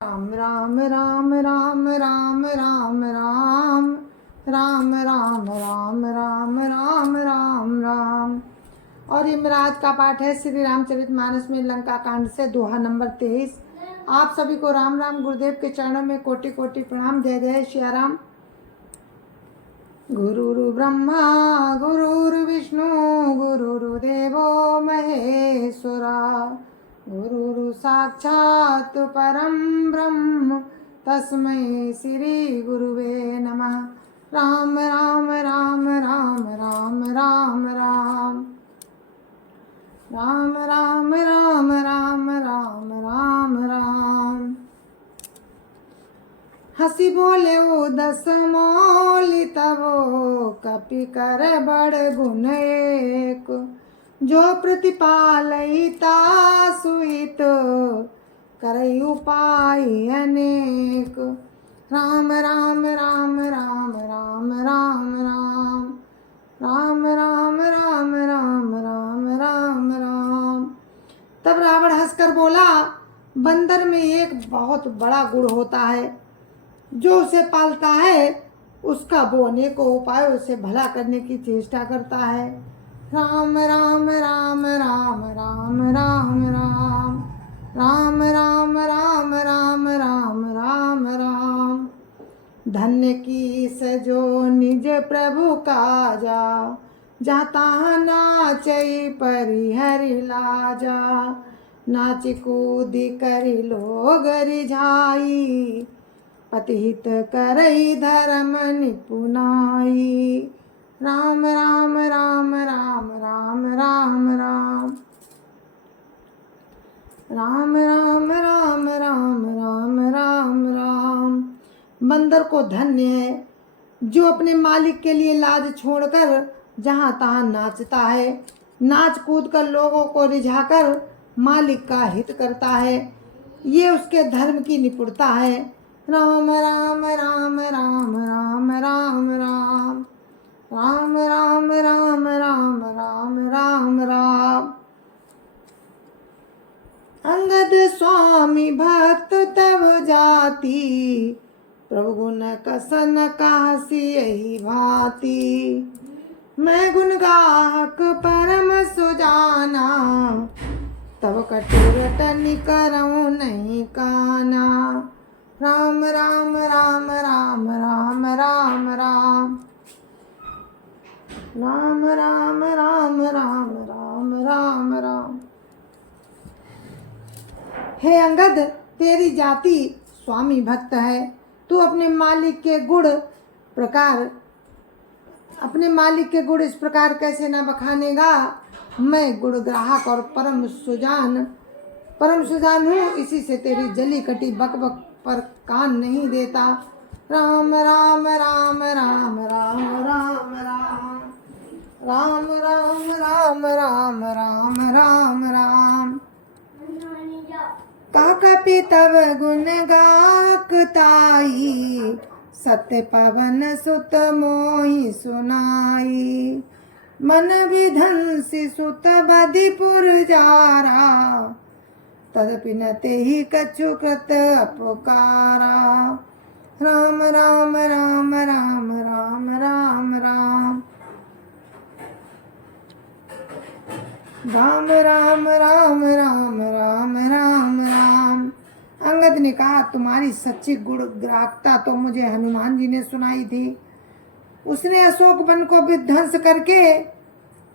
राम राम राम राम राम राम राम राम राम राम राम राम राम राम। और ये मेरा आज का पाठ है श्री रामचरितमानस में लंका कांड से दोहा नंबर 23। आप सभी को राम राम। गुरुदेव के चरणों में कोटि कोटि प्रणाम। जय जय श्री राम। गुरुर् ब्रह्मा गुरुर्विष्णु गुरुर्देवो महेश्वरा गुरुर् साक्षात् परं ब्रह्म तस्मै श्री गुरुवे नमः। राम राम राम राम राम राम राम राम राम राम राम राम राम राम। हंसी बोले ओ दस मौली तबो कपि कर बड़ गुण एक जो प्रतिपालयिता सुहित करई उपाय अनेक। राम राम राम राम राम राम राम राम राम राम राम राम राम राम। तब रावण हंसकर बोला, बंदर में एक बहुत बड़ा गुण होता है, जो उसे पालता है उसका वो अनेकों उपायों से भला करने की चेष्टा करता है। राम राम राम राम राम राम राम राम राम राम राम राम राम राम। धन्य की सजो निज प्रभु काजा जाता नाचई परिहरि लाजा। नाच कूदी करी लोग रिझाई पतिहित करई धर्म निपुनाई। राम राम राम राम राम राम राम राम राम राम राम राम राम राम। बंदर को धन्य है जो अपने मालिक के लिए लाज छोड़कर जहाँ तहाँ नाचता है, नाच कूद कर लोगों को रिझाकर मालिक का हित करता है। ये उसके धर्म की निपुणता है। राम राम राम राम राम राम राम राम राम राम राम राम राम राम। अंगद स्वामी भक्त तब जाति प्रभु गुण कसन कासी यही भांति। मैं गुण गाहक परम सुजाना तब कटुरट निकरऊँ नहीं काना। राम राम राम राम राम राम राम राम राम राम राम राम राम राम। हे अंगद, तेरी जाति स्वामी भक्त है। तू अपने मालिक के गुण इस प्रकार कैसे न बखानेगा। मैं गुण ग्राहक और परम सुजान हूँ, इसी से तेरी जली कटी बक बक पर कान नहीं देता। राम राम राम राम राम राम राम राम राम राम राम राम राम राम। कपि तब गुण गाकताई सत्य पवन सुत मोहि सुनाई। मन विधंसी सुत बधिपुर जारा तदपि न तेहि कछु कृत अपकारा। राम राम राम राम राम राम राम राम राम राम राम राम राम राम। अंगद ने कहा, तुम्हारी सच्ची गुण ग्राहकता तो मुझे हनुमान जी ने सुनाई थी। उसने अशोक वन को विध्वंस करके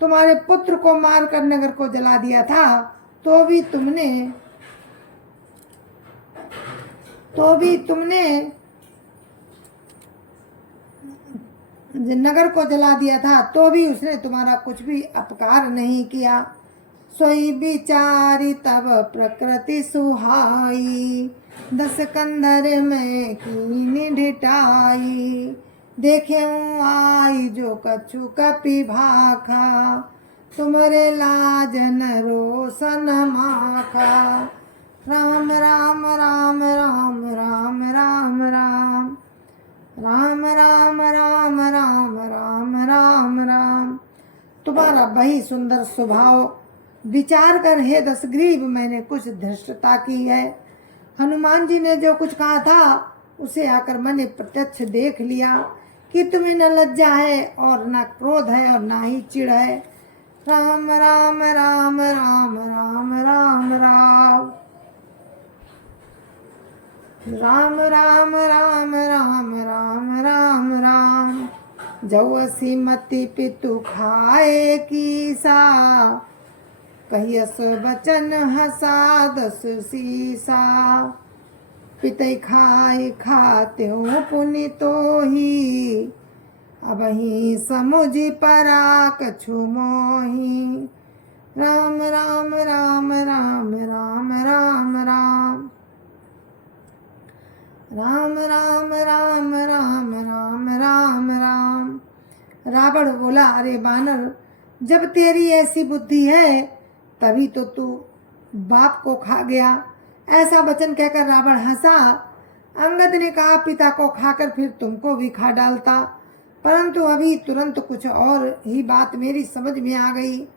तुम्हारे पुत्र को मारकर नगर को जला दिया था, तो भी तुमने नगर को जला दिया था, तो भी उसने तुम्हारा कुछ भी अपकार नहीं किया। सोई बिचारी तब प्रकृति सुहाई 10 कंधर में कीनी ढिठाई। देखे आई जो कछु कपि भाखा तुमरे लाज न रोशन माखा। राम राम राम राम राम राम राम राम राम राम राम राम राम राम। तुम्हारा वही सुंदर स्वभाव विचार कर हे दशग्रीव मैंने कुछ धृष्टता की है। हनुमान जी ने जो कुछ कहा था उसे आकर मैंने प्रत्यक्ष देख लिया कि तुम्हें न लज्जा है और न क्रोध है और न ही चिढ़ है। राम राम राम राम राम राम राम राम राम राम राम राम राम राम। जौसी मति पितु खाए की सा, कहियस बचन हसा दस सीसा। पितै खाए खात्यों पुनि तो ही, अब ही समुझ परा कछु मोही। राम राम राम राम राम राम राम राम राम राम राम राम राम राम। रावण बोला, अरे बानर, जब तेरी ऐसी बुद्धि है तभी तो तू बाप को खा गया। ऐसा वचन कहकर रावण हंसा। अंगद ने कहा, पिता को खाकर फिर तुमको भी खा डालता, परंतु अभी तुरंत कुछ और ही बात मेरी समझ में आ गई।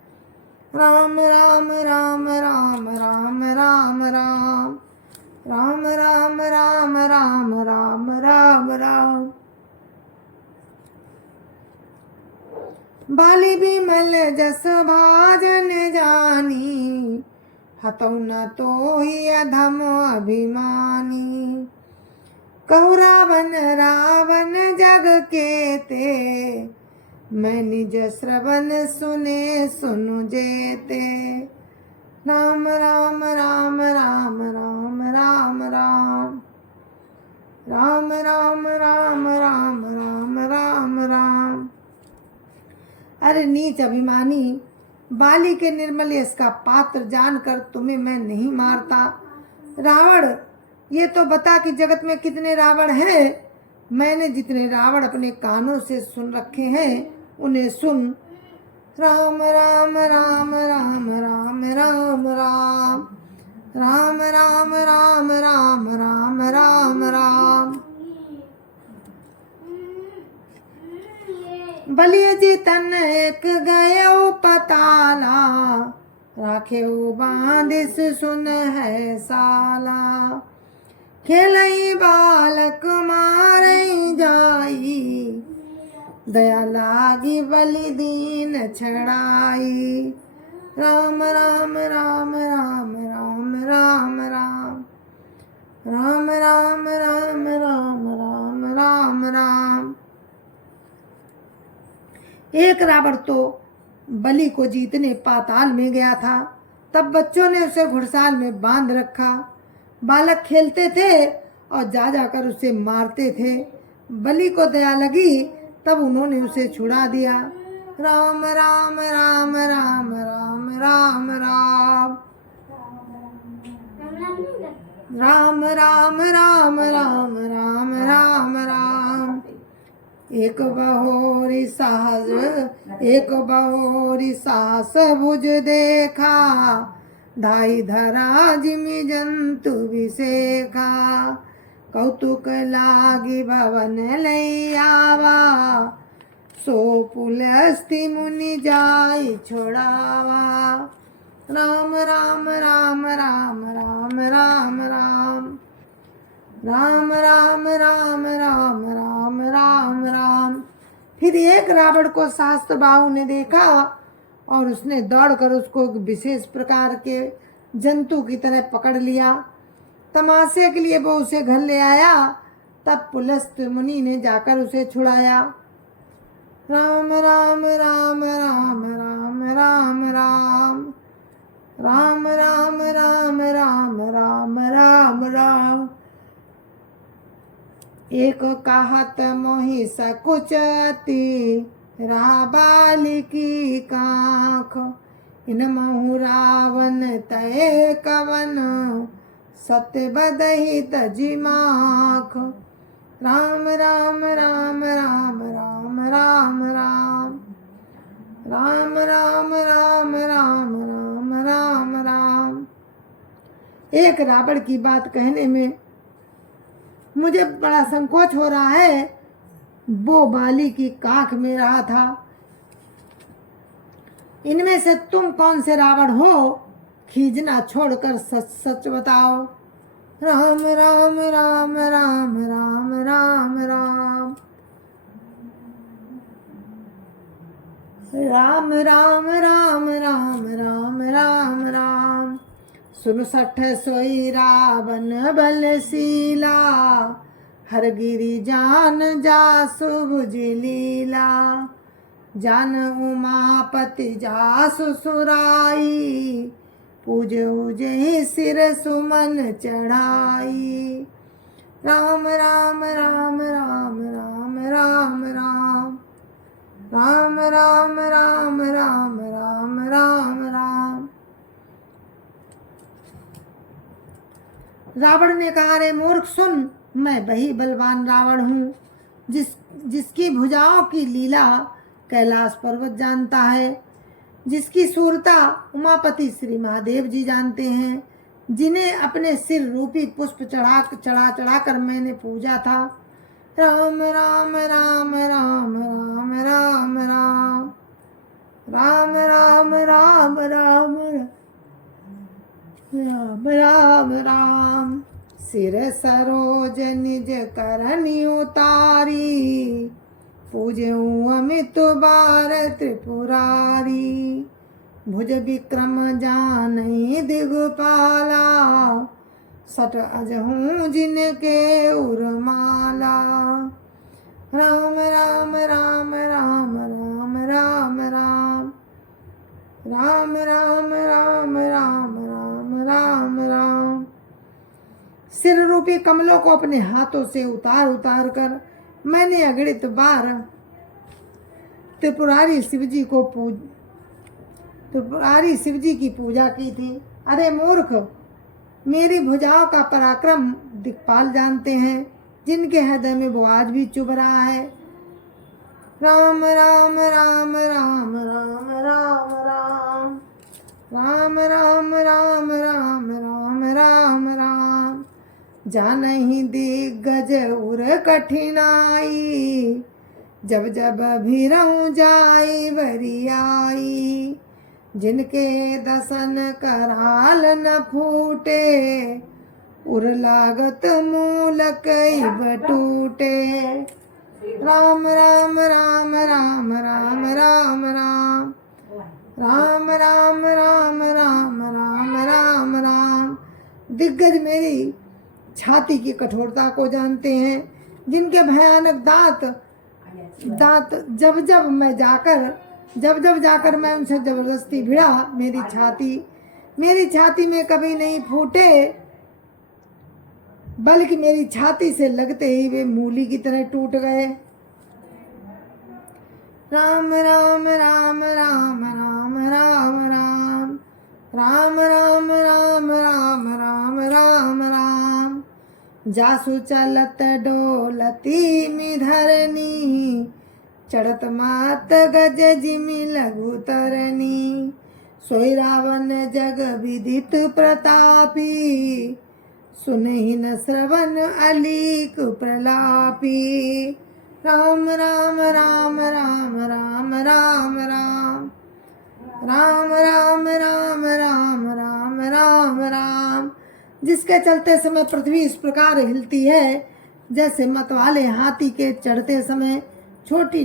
राम राम राम राम राम राम राम राम राम राम राम राम राम राम। बाली बिमल जस भाजन जानी, हतौ न तो ही अधम अभिमानी। कहु रावण रावण जग के ते, मैं निज श्रवण सुने सुनु जेते। राम राम राम राम राम राम राम राम राम राम राम राम राम राम। अरे नीच अभिमानी, बाली के निर्मल यश का पात्र जानकर तुम्हें मैं नहीं मारता। रावण, ये तो बता कि जगत में कितने रावण हैं। मैंने जितने रावण अपने कानों से सुन रखे हैं उन्हें सुन। राम राम राम राम राम राम राम राम राम राम राम राम राम राम। बलिय जी तन एक गयो पताला, राखे बांधिस सुन है साला। खेलई बालक मारई जाई, दया लागी बलि दीन छड़ाई। राम राम राम राम राम राम राम राम राम राम राम राम राम राम। एक रावण तो बलि को जीतने पाताल में गया था। तब बच्चों ने उसे घुड़साल में बांध रखा। बालक खेलते थे और जा जाकर उसे मारते थे। बलि को दया लगी तब उन्होंने उसे छुड़ा दिया। राम राम राम राम राम राम राम राम राम राम राम राम राम राम। एक बहोरी साहस भुज देखा, धाई धरा जिमि जंतु विसेखा। कौतुक लागी भवन लई आवा, सो पुलस्ति मुनि जाई छोड़ावा। राम राम राम राम राम राम राम राम राम राम राम राम राम राम। फिर एक रावण को सहस्त्र बाहु ने देखा और उसने दौड़कर उसको एक विशेष प्रकार के जंतु की तरह पकड़ लिया। तमाशे के लिए वो उसे घर ले आया। तब पुलस्त मुनि ने जाकर उसे छुड़ाया। राम राम राम राम राम राम राम राम राम राम राम राम राम राम। एक कहत मोहि सकुचती, राबाली की काख। इन महु रावण तय कवन, सत्य बदहि तजि माख। राम राम राम राम राम राम राम राम राम राम राम राम राम राम। एक रावण की बात कहने में मुझे बड़ा संकोच हो रहा है। वो बाली की काख में रहा था। इनमें से तुम कौन से रावण हो? खींचना छोड़कर सच सच बताओ। राम राम राम राम राम राम राम राम राम राम राम राम राम राम। सुन सठ सोई रावण बलशीला, हर गिरि जान जासु भुज लीला। जान उमापति जासु सुराई, पूजऊ जे सिर सुमन चढ़ाई। राम राम राम राम राम राम राम राम राम राम राम राम राम राम। रावण ने कहा, रे मूर्ख सुन, मैं वही बलवान रावण हूँ जिसकी भुजाओं की लीला कैलाश पर्वत जानता है, जिसकी सूरता उमापति श्री महादेव जी जानते हैं, जिन्हें अपने सिर रूपी पुष्प चढ़ा कर मैंने पूजा था। राम राम राम राम राम राम राम राम राम राम राम राम राम राम। सिर सरोज निज करनी उतारी, पूजऊ अमित बार त्रिपुरारी। भुज विक्रम जानई दिगपाला, सट अजहूँ जिनके उर्माला। राम राम राम राम राम राम राम राम राम राम राम राम राम राम। सिर रूपी कमलों को अपने हाथों से उतार कर मैंने अगणित बार त्रिपुरारी शिव जी की पूजा की थी। अरे मूर्ख, मेरी भुजाओं का पराक्रम दिक्पाल जानते हैं, जिनके हृदय में वो आज भी चुभ रहा है। राम राम राम राम राम राम राम राम राम राम राम राम राम राम। जानहि दिग्गज उर कठिनाई, जब जब भीरऊं जाई बरियाई। जिनके दसन कराल न फूटे, उर लागत मूल कई बटूटे। राम राम राम राम राम राम राम राम राम राम राम राम राम राम। दिग्गज मेरी छाती की कठोरता को जानते हैं, जिनके भयानक दांत जब जब जाकर मैं उनसे जबरदस्ती भिड़ा, मेरी छाती में कभी नहीं फूटे, बल्कि मेरी छाती से लगते ही वे मूली की तरह टूट गए। राम राम राम राम राम राम राम राम राम राम राम राम राम राम। जासु चलत डोलती मिधरनी, चढ़त मात गज जिमि लघु तरनी। सोई रावण जग विदित प्रतापी, सुनहि न श्रवण अलीक प्रलापी। राम राम राम राम राम राम राम राम राम राम राम राम राम राम। जिसके चलते समय पृथ्वी इस प्रकार हिलती है, जैसे मतवाले हाथी के चढ़ते समय छोटी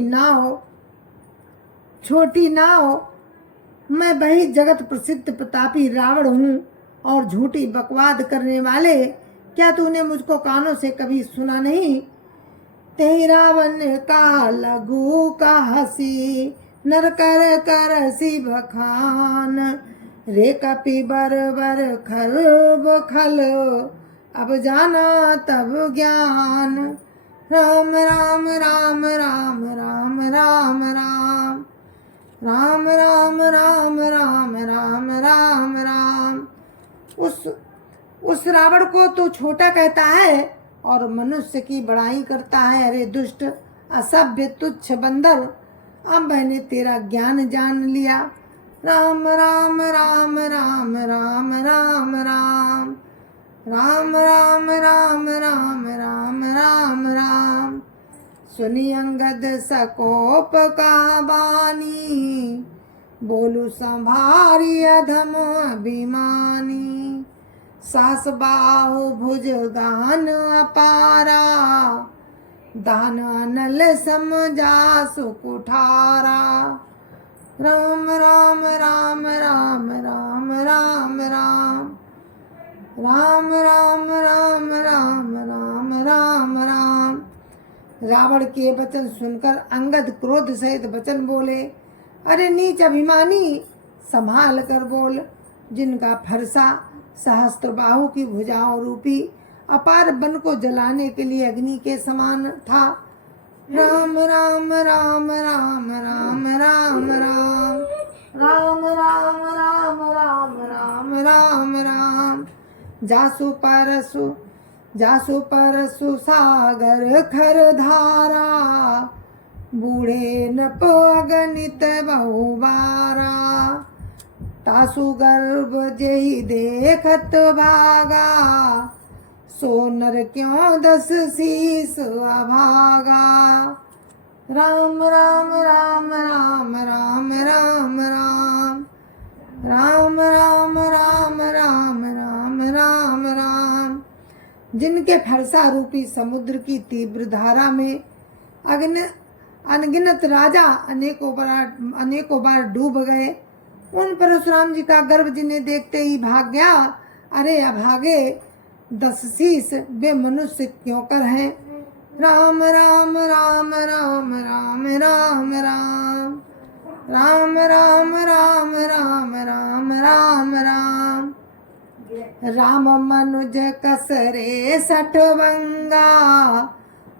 नाव। मैं वही जगत प्रसिद्ध प्रतापी रावण हूँ। और झूठी बकवाद करने वाले, क्या तूने मुझको कानों से कभी सुना नहीं? ते रावण का लघु का हसी, नर कर कर सी बखान। रे कपि बर बर खल बखल, अब जाना तब ज्ञान। राम राम राम राम राम राम राम राम राम राम राम राम राम राम। उस रावण को तू छोटा कहता है और मनुष्य की बड़ाई करता है। अरे दुष्ट, असभ्य, तुच्छ बंदर, अब मैंने तेरा ज्ञान जान लिया। राम राम राम राम राम राम राम राम राम राम राम राम राम राम। सुनि अंगद सकोप का बानी, बोलू संभारी अधम अभिमानी। सास बाहु भुज गान अपारा, दान अनल सम जासु कुठारा। राम राम राम राम राम राम राम राम राम राम राम राम राम राम। रावण के वचन सुनकर अंगद क्रोध सहित वचन बोले, अरे नीच अभिमानी, संभाल कर बोल। जिनका फरसा सहस्त्र बाहु की भुजाओं रूपी अपार वन को जलाने के लिए अग्नि के समान था। राम राम राम राम राम राम राम राम राम राम राम राम राम राम। जासु परसु सागर खर धारा, बूढ़े नप अगणित बहुबारा। तासु गर्भ जेहि देखत भागा, सो नर क्यों 10 शीस अभागा। राम राम राम राम राम राम राम राम राम राम राम राम राम राम। जिनके फरसा रूपी समुद्र की तीव्र धारा में अनगिनत राजा अनेकों बार डूब गए, उन परशुराम जी का गर्भ जिन्हें देखते ही भाग गया। अरे अभागे 10 शीस वे मनुष्य क्यों कर हैं। राम राम राम राम राम राम राम राम राम राम राम राम राम राम। राम मनुज कसरे 60 भंगा,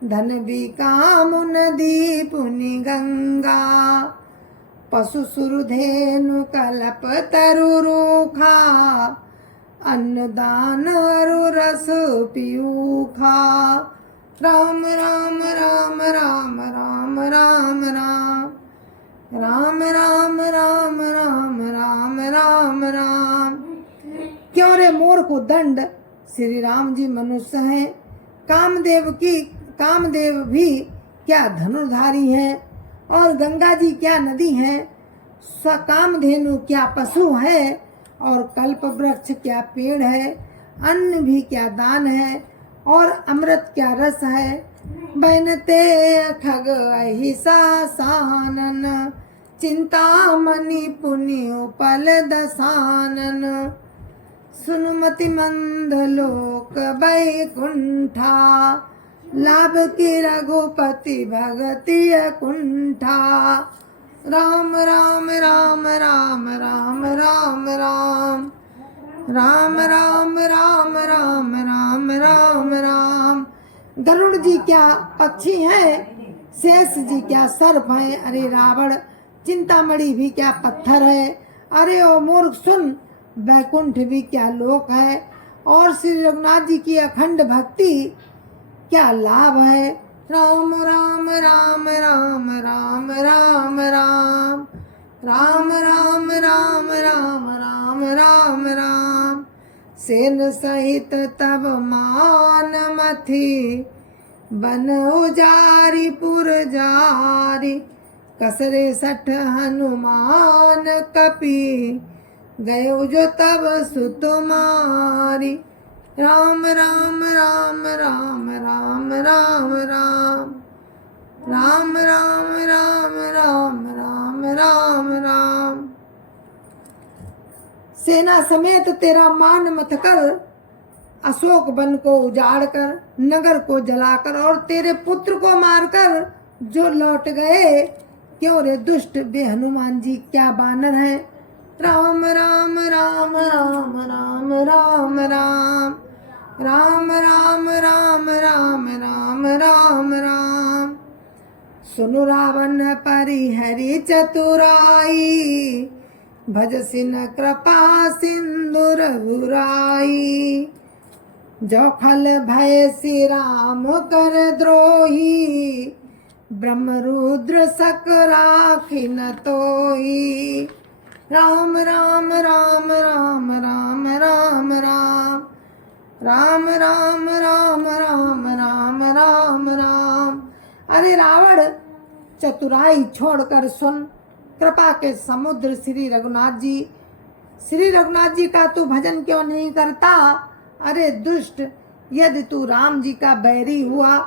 धन विकाम नदी पुनि गंगा। पशु सुरधेनु कल्प तरु रूखा, अन्नदान अरु रस पीयूखा। राम राम राम राम राम राम राम राम राम राम राम राम राम राम। क्यों रे मूर्ख दंड, श्री राम जी मनुष्य हैं। कामदेव भी क्या धनुर्धारी है, और गंगा जी क्या नदी है। कामधेनु क्या पशु है, और कल्प वृक्ष क्या पेड़ है। अन्न भी क्या दान है, और अमृत क्या रस है। बनते खग अहिसा सानन, चिंतामणि पुण्य पल दसानन। सुनुमति मंद लोक बैकुंठा, लाभ की रघुपति भगति कुंठा। राम राम राम राम राम राम राम राम राम राम राम राम राम राम। गरुड़ जी क्या पक्षी हैं, शेष जी क्या सर्प हैं। अरे रावण, चिंतामणि भी क्या पत्थर है। अरे ओ मूर्ख सुन, वैकुंठ भी क्या लोक है, और श्री रघुनाथ जी की अखंड भक्ति क्या लाभ है। राम राम राम राम राम राम राम राम राम राम राम राम राम राम। सेन सहित तब मान मथी, बन उजारी पुर जारी। कसरे 60 हनुमान कपि, गए जो तब सुतुमारी। राम राम राम राम राम राम राम राम राम राम राम राम राम राम। सेना समेत तेरा मान मत कर, अशोक वन को उजाड़ कर, नगर को जलाकर, और तेरे पुत्र को मारकर जो लौट गए। क्यों रे दुष्ट, वे हनुमान जी क्या बानर हैं। राम राम राम राम राम राम राम राम राम राम राम राम राम राम। सुनु रावण परिहरि चतुराई, भजसिन कृपा सिंधु रघुराई। जो खल भय श्री राम कर द्रोही, ब्रह्म रुद्र सक राखिन तोही। राम राम राम राम राम राम राम राम राम राम राम राम राम राम। अरे रावण, चतुराई छोड़कर सुन, कृपा के समुद्र श्री रघुनाथ जी का तू भजन क्यों नहीं करता। अरे दुष्ट, यदि तू राम जी का बैरी हुआ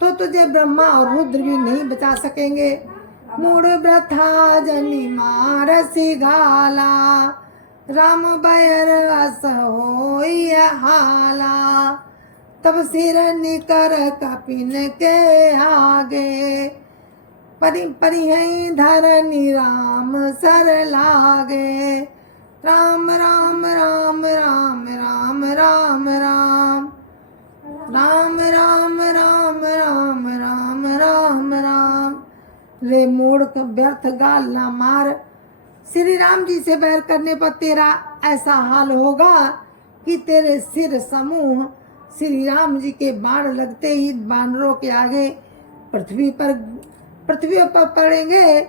तो तुझे ब्रह्मा और रुद्र भी नहीं बचा सकेंगे। मूढ़ व्रथा जनी मारसी गाला, राम बैर अस होई हाला। तब सिर निकर कपिन के आगे, परि परि है धरनी राम सर लागे। राम राम राम राम राम राम राम राम राम राम राम राम राम राम। रे मूर्ख व्यर्थ गाल ना मार, श्री राम जी से बैर करने पर तेरा ऐसा हाल होगा कि तेरे सिर समूह श्री राम जी के बाण लगते ही बानरों के आगे पृथ्वी पर पड़ेंगे।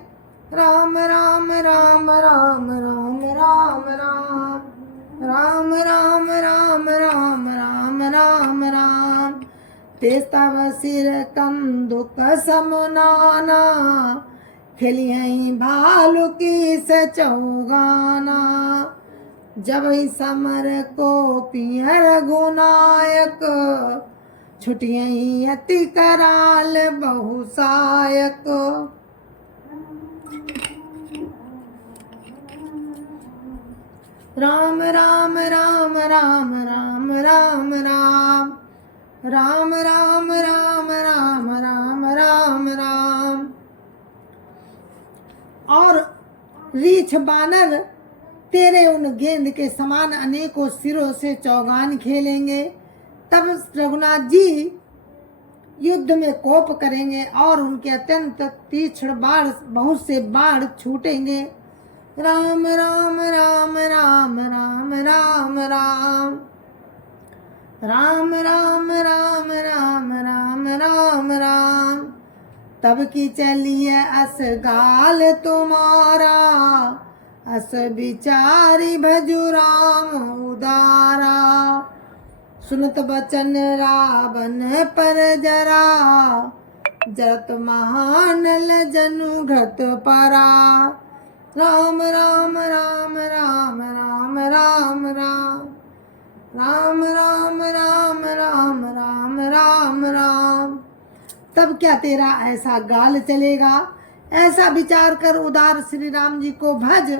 राम राम राम राम राम राम राम राम राम राम राम राम राम राम। ते तब सिर कंदुक समनाना, खेलियई भालू की से चौगाना। जब ही समर को पियर गुनायक, छुटियई अति कराल बहुसायक। राम राम राम राम राम राम राम राम राम राम राम राम राम राम। और रीछ बानर तेरे उन गेंद के समान अनेकों सिरों से चौगान खेलेंगे। तब रघुनाथ जी युद्ध में कोप करेंगे और उनके अत्यंत तीक्ष्ण बाण बहुत से बाण छूटेंगे। राम राम राम राम राम राम राम राम राम राम राम राम राम राम। तब की चलिए अस गाल तुम्हारा, अस विचारी भजु राम उदारा। सुनत बचन रावण पर जरा, जरत महानल जनु घृत परा। राम राम राम राम राम राम राम राम राम राम राम राम राम राम। तब क्या तेरा ऐसा गाल चलेगा? ऐसा विचार कर उदार श्री राम जी को भज।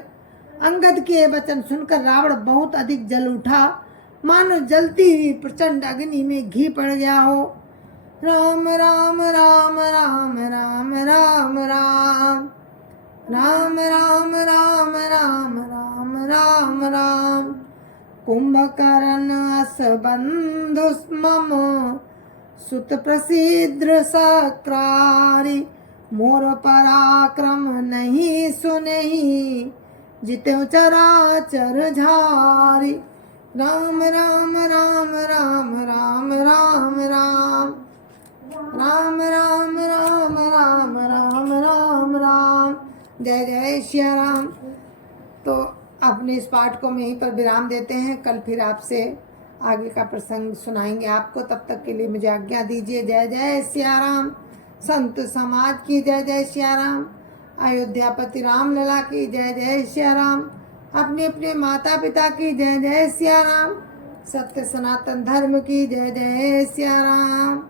अंगद के वचन सुनकर रावण बहुत अधिक जल उठा, मानो जलती हुई प्रचंड अग्नि में घी पड़ गया हो। राम राम राम राम राम राम राम राम राम राम राम राम राम राम। कुंभकर्ण अस बंधु मम, सुत प्रसिद्ध सक्रारी। मोर पराक्रम नहीं सुनहि, जितेउ चराचर झारी। राम राम राम राम राम राम राम राम राम राम राम राम राम राम। जय जय श्री राम। तो अपने इस पाठ को हम यहीं पर विराम देते हैं। कल फिर आपसे आगे का प्रसंग सुनाएंगे आपको। तब तक के लिए मुझे आज्ञा दीजिए। जय जय सिया राम। संत समाज की जय जय सिया राम। अयोध्यापति राम लला की जय जय सिया राम। अपने अपने माता पिता की जय जय सिया राम। सत्य सनातन धर्म की जय जय सिया राम।